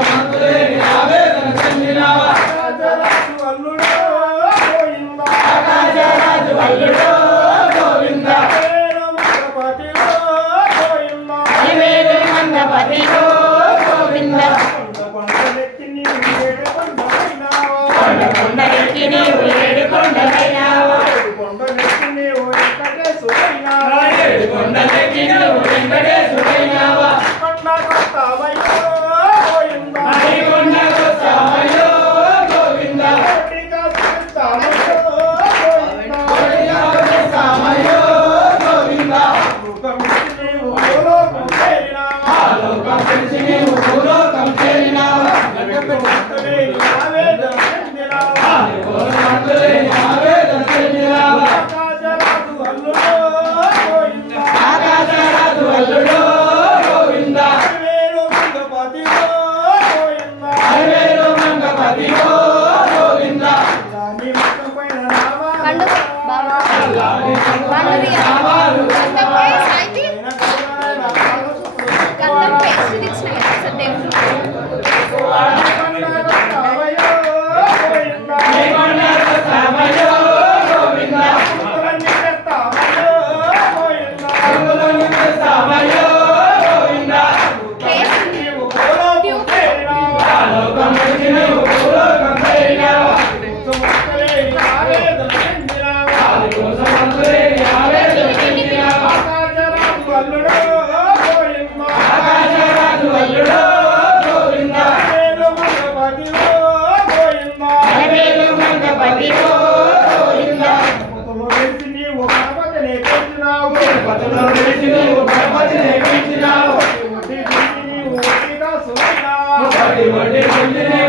మంతులేని ఆవేదన చెందినావా ఆకాశరాజు అల్లుడో గోవిందా ఆకాశరాజు అల్లుడో గోవిందా వేలు మందపతిలో గోవిందా కొండలెక్కి నీవు ఏడు కొండలైనావా కొండలెక్కి నీవు వెంకటేశుడైనావా కొండకొస్తావయ్యో గోవిందా కొండకొస్తావయ్యో గోవిందా గోవిందా భూలోకం చేరినావా ఆవేదన చెందినావా ఆకాశరాజు అల్లుడో గోవిందా వేలు మంగపతిలో గోవిందా దాని ముఖపైన నామాలు వడ్డీ